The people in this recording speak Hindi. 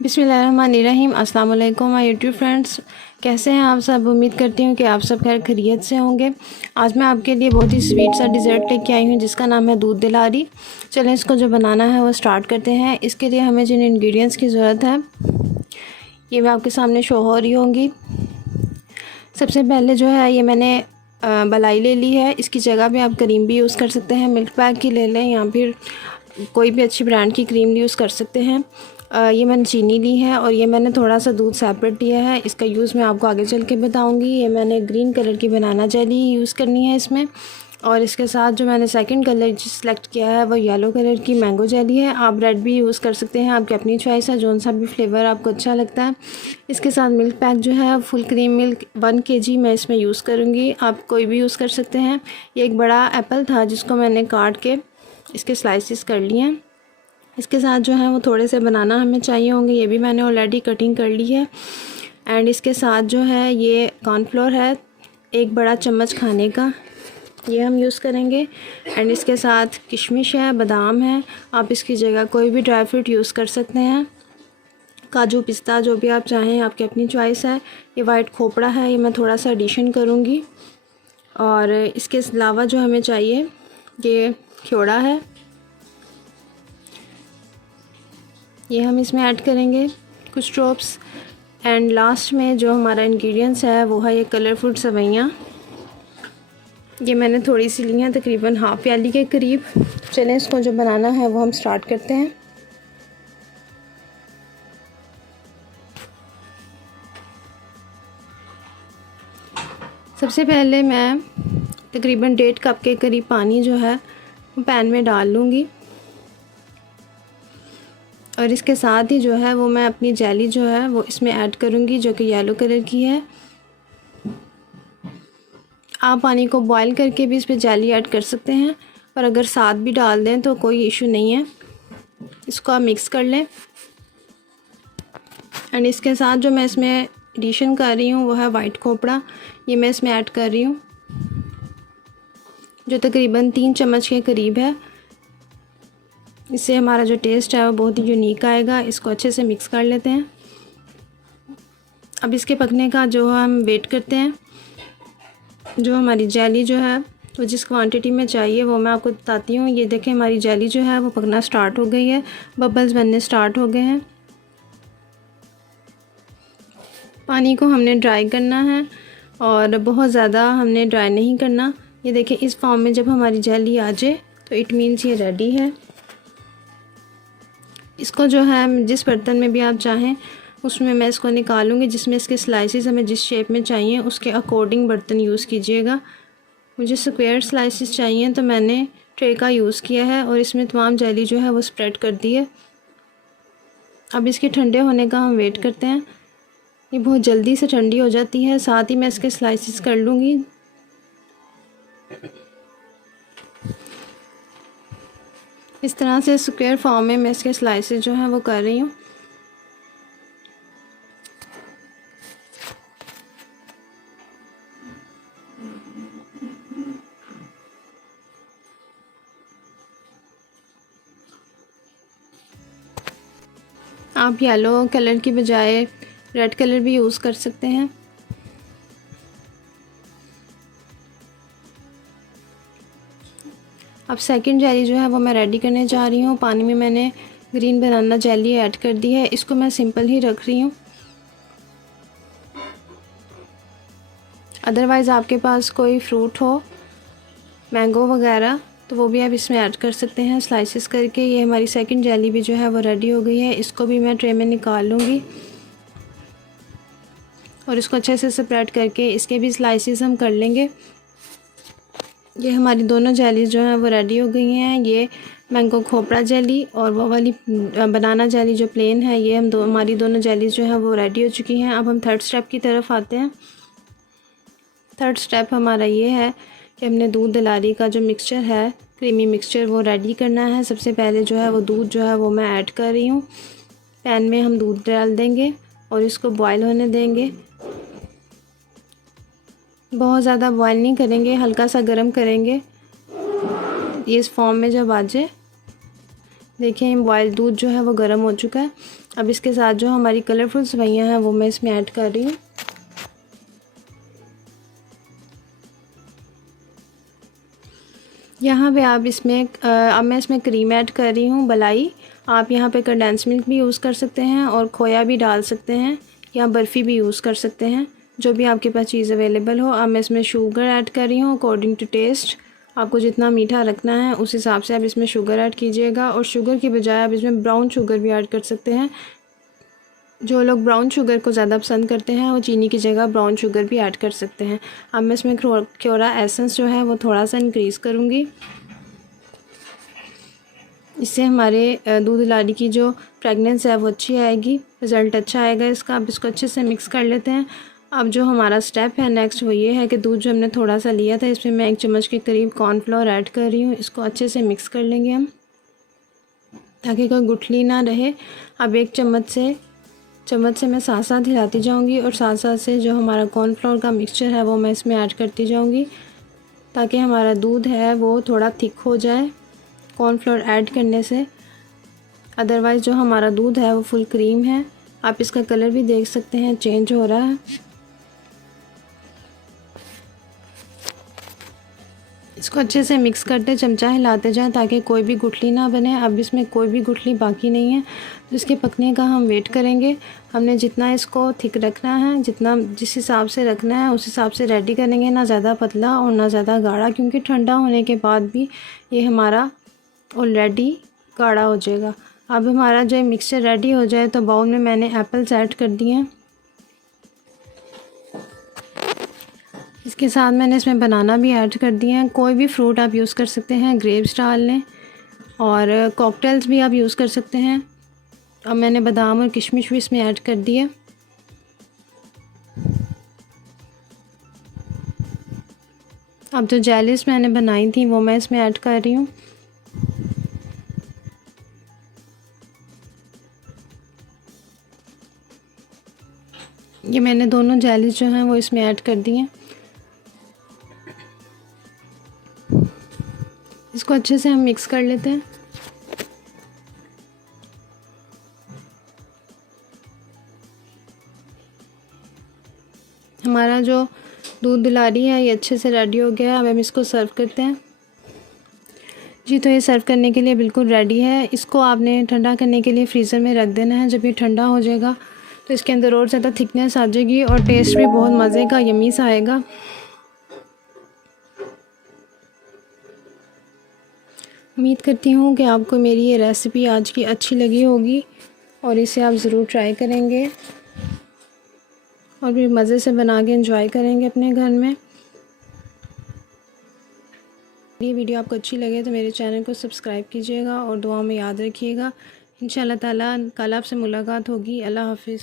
बिस्मिल्लाहिर्रहमानिर्रहीम। अस्सलाम वालेकुम माय यूट्यूब फ्रेंड्स, कैसे हैं आप सब। उम्मीद करती हूँ कि आप सब खैर खैरियत से होंगे। आज मैं आपके लिए बहुत ही स्वीट सा डिज़र्ट लेके आई हूँ जिसका नाम है दूध दिलारी। चलें इसको जो बनाना है वो स्टार्ट करते हैं। इसके लिए हमें जिन इंग्रेडिएंट्स की ज़रूरत है ये मैं आपके सामने शो हो रही होंगी। सबसे पहले जो है ये मैंने मलाई ले ली है। इसकी जगह पे आप क्रीम भी यूज़ कर सकते हैं, मिल्क पैक की ले लें या फिर कोई भी अच्छी ब्रांड की क्रीम यूज़ कर सकते हैं। ये मैंने चीनी ली है और ये मैंने थोड़ा सा दूध सेपरेट लिया है। इसका यूज़ मैं आपको आगे चल के बताऊँगी। ये मैंने ग्रीन कलर की बनाना जेली यूज़ करनी है इसमें, और इसके साथ जो मैंने सेकंड कलर सेलेक्ट किया है वो येलो कलर की मैंगो जेली है। आप रेड भी यूज़ कर सकते हैं, आपकी अपनी चॉइस है, जौन सा भी फ्लेवर आपको अच्छा लगता है। इसके साथ मिल्क पैक जो है फुल क्रीम मिल्क 1 kg मैं इसमें यूज़ करूँगी। आप कोई भी यूज़ कर सकते हैं। ये एक बड़ा एप्पल था जिसको मैंने काट के इसके स्लाइसिस कर लिए हैं। इसके साथ जो है वो थोड़े से बनाना हमें चाहिए होंगे, ये भी मैंने ऑलरेडी कटिंग कर ली है। एंड इसके साथ जो है ये कॉर्नफ्लोर है 1 बड़ा चम्मच खाने का, ये हम यूज़ करेंगे। एंड इसके साथ किशमिश है, बादाम है, आप इसकी जगह कोई भी ड्राई फ्रूट यूज़ कर सकते हैं, काजू पिस्ता जो भी आप चाहें, आपकी अपनी चॉइस है। ये वाइट खोपड़ा है, ये मैं थोड़ा सा एडिशन करूँगी। और इसके अलावा जो हमें चाहिए ये ख्योड़ा है, ये हम इसमें ऐड करेंगे कुछ ड्रॉप्स। एंड लास्ट में जो हमारा इंग्रेडिएंट्स है वो है ये कलरफुल सेवइयाँ, ये मैंने थोड़ी सी ली हैं, तकरीबन हाफ़ प्याली के करीब। चलें इसको जो बनाना है वो हम स्टार्ट करते हैं। सबसे पहले मैं तकरीबन 1.5 कप के करीब पानी जो है वो पैन में डाल लूँगी, और इसके साथ ही जो है वो मैं अपनी जेली जो है वो इसमें ऐड करूँगी जो कि येलो कलर की है। आप पानी को बॉईल करके भी इस पर जेली ऐड कर सकते हैं, और अगर साथ भी डाल दें तो कोई इशू नहीं है। इसको आप मिक्स कर लें। एंड इसके साथ जो मैं इसमें एडिशन कर रही हूँ वो है वाइट खोपड़ा, ये मैं इसमें ऐड कर रही हूँ जो तकरीबन 3 चम्मच के करीब है। इससे हमारा जो टेस्ट है वो बहुत ही यूनिक आएगा। इसको अच्छे से मिक्स कर लेते हैं। अब इसके पकने का जो हम वेट करते हैं। जो हमारी जेली जो है वो जिस क्वांटिटी में चाहिए वो मैं आपको बताती हूँ। ये देखें हमारी जेली जो है वो पकना स्टार्ट हो गई है, बबल्स बनने स्टार्ट हो गए हैं। पानी को हमने ड्राई करना है और बहुत ज़्यादा हमने ड्राई नहीं करना। ये देखें इस फॉर्म में जब हमारी जेली आ जाए तो इट मीन्स ये रेडी है। इसको जो है जिस बर्तन में भी आप चाहें उसमें मैं इसको निकालूंगी, जिसमें इसके स्लाइसेस हमें जिस शेप में चाहिए उसके अकॉर्डिंग बर्तन यूज़ कीजिएगा। मुझे स्क्वायर स्लाइसेस चाहिए तो मैंने ट्रे का यूज़ किया है और इसमें तमाम जेली जो है वो स्प्रेड कर दी है। अब इसके ठंडे होने का हम वेट करते हैं। ये बहुत जल्दी से ठंडी हो जाती है। साथ ही मैं इसके स्लाइसेस कर लूँगी। इस तरह से स्क्वायर फॉर्म में मैं इसके स्लाइसेस जो हैं वो कर रही हूँ। आप येलो कलर की बजाय रेड कलर भी यूज़ कर सकते हैं। अब सेकंड जेली जो है वो मैं रेडी करने जा रही हूँ। पानी में मैंने ग्रीन बनाना जेली ऐड कर दी है। इसको मैं सिंपल ही रख रही हूँ। अदरवाइज़ आपके पास कोई फ्रूट हो, मैंगो वगैरह, तो वो भी आप इसमें ऐड कर सकते हैं स्लाइसेस करके। ये हमारी सेकंड जेली भी जो है वो रेडी हो गई है। इसको भी मैं ट्रे में निकाल लूँगी और इसको अच्छे से सेपरेट करके इसके भी स्लाइसेस हम कर लेंगे। ये हमारी दोनों जेलीज़ जो हैं वो रेडी हो गई हैं। ये मैंगो खोपड़ा जेली और वो वाली बनाना जेली जो प्लेन है, ये हमारी दोनों जेलीज़ जो हैं वो रेडी हो चुकी हैं। अब हम थर्ड स्टेप की तरफ आते हैं। थर्ड स्टेप हमारा ये है कि हमने दूध दिलारी का जो मिक्सचर है, क्रीमी मिक्सचर, वो रेडी करना है। सबसे पहले जो है वो दूध जो है वो मैं ऐड कर रही हूँ। पैन में हम दूध डाल देंगे और इसको बॉयल होने देंगे। बहुत ज़्यादा बॉयल नहीं करेंगे, हल्का सा गर्म करेंगे। ये इस फॉर्म में जब आ जाए, देखिए बॉयल दूध जो है वो गर्म हो चुका है। अब इसके साथ जो हमारी कलरफुल सेवइयाँ हैं वो मैं इसमें ऐड कर रही हूँ। यहाँ पे आप इसमें अब मैं इसमें क्रीम ऐड कर रही हूँ मलाई। आप यहाँ पे कंडेंस मिल्क भी यूज़ कर सकते हैं और खोया भी डाल सकते हैं या बर्फ़ी भी यूज़ कर सकते हैं, जो भी आपके पास चीज़ अवेलेबल हो। अब मैं इसमें शुगर ऐड कर रही हूँ अकॉर्डिंग टू टेस्ट। आपको जितना मीठा रखना है उस हिसाब से आप इसमें शुगर ऐड कीजिएगा, और शुगर की बजाय आप इसमें ब्राउन शुगर भी ऐड कर सकते हैं। जो लोग ब्राउन शुगर को ज़्यादा पसंद करते हैं वो चीनी की जगह ब्राउन शुगर भी ऐड कर सकते हैं। अब मैं इसमें क्योरा एसेंस जो है वो थोड़ा सा इंक्रीज़ करूँगी। इससे हमारे दूध लाड़ी की जो फ्रेगनेंस है वो अच्छी आएगी, रिज़ल्ट अच्छा आएगा इसका। अब इसको अच्छे से मिक्स कर लेते हैं। अब जो हमारा स्टेप है नेक्स्ट वो ये है कि दूध जो हमने थोड़ा सा लिया था इसमें मैं 1 चम्मच के करीब कॉर्नफ्लोर ऐड कर रही हूँ। इसको अच्छे से मिक्स कर लेंगे हम, ताकि कोई गुठली ना रहे। अब 1 चम्मच से मैं साथ साथ हिलाती जाऊंगी, और साथ साथ से जो हमारा कॉर्नफ्लोर का मिक्सचर है वो मैं इसमें ऐड करती जाऊंगी, ताकि हमारा दूध है वो थोड़ा थिक हो जाए कॉर्नफ्लोर ऐड करने से। अदरवाइज़ जो हमारा दूध है वो फुल क्रीम है। आप इसका कलर भी देख सकते हैं चेंज हो रहा है। इसको अच्छे से मिक्स करते चमचा हिलाते जाएं ताकि कोई भी गुठली ना बने। अब इसमें कोई भी गुठली बाकी नहीं है, तो इसके पकने का हम वेट करेंगे। हमने जितना इसको थिक रखना है, जितना जिस हिसाब से रखना है उस हिसाब से रेडी करेंगे, ना ज़्यादा पतला और ना ज़्यादा गाढ़ा, क्योंकि ठंडा होने के बाद भी ये हमारा ऑलरेडी गाढ़ा हो जाएगा। अब हमारा जो मिक्सचर रेडी हो जाए तो बाउल में मैंने एप्पल्स ऐड कर दिए हैं। इसके साथ मैंने इसमें बनाना भी ऐड कर दिए हैं। कोई भी फ्रूट आप यूज़ कर सकते हैं, ग्रेप्स डाल लें, और कॉकटेल्स भी आप यूज़ कर सकते हैं। अब मैंने बादाम और किशमिश भी इसमें ऐड कर दिए। अब जो जेलीस मैंने बनाई थी वो मैं इसमें ऐड कर रही हूँ। ये मैंने दोनों जेलीस जो हैं वो इसमें ऐड कर दी हैं। इसको अच्छे से हम मिक्स कर लेते हैं। हमारा जो दूध दुलारी है ये अच्छे से रेडी हो गया है। अब हम इसको सर्व करते हैं। जी, तो ये सर्व करने के लिए बिल्कुल रेडी है। इसको आपने ठंडा करने के लिए फ्रीज़र में रख देना है। जब ये ठंडा हो जाएगा तो इसके अंदर और ज़्यादा थिकनेस आ जाएगी और टेस्ट भी बहुत मज़े का यम्मी सा आएगा। उम्मीद करती हूँ कि आपको मेरी ये रेसिपी आज की अच्छी लगी होगी, और इसे आप ज़रूर ट्राई करेंगे और फिर मज़े से बना के एंजॉय करेंगे अपने घर में। ये वीडियो आपको अच्छी लगे तो मेरे चैनल को सब्सक्राइब कीजिएगा और दुआ में याद रखिएगा। इंशाल्लाह ताला कल आपसे मुलाकात होगी। अल्लाह हाफ़िज़।